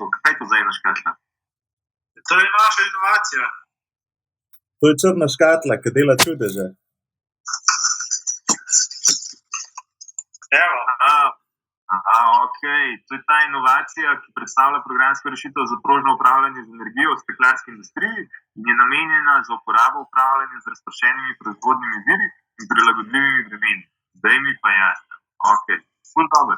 to? Kaj je to za ena škatla? To je naša inovacija. To je črna škatla, ki dela čudeže. Evo. Ok. To je ta inovacija, ki predstavlja programsko rešitev za prožno upravljanje z energijo v steklarski industriji in je namenjena za uporabo upravljanja z razpršenimi proizvodnimi viri in prilagodljivimi vremeni. Zdaj mi pa jasno. Ok. Ful dobro.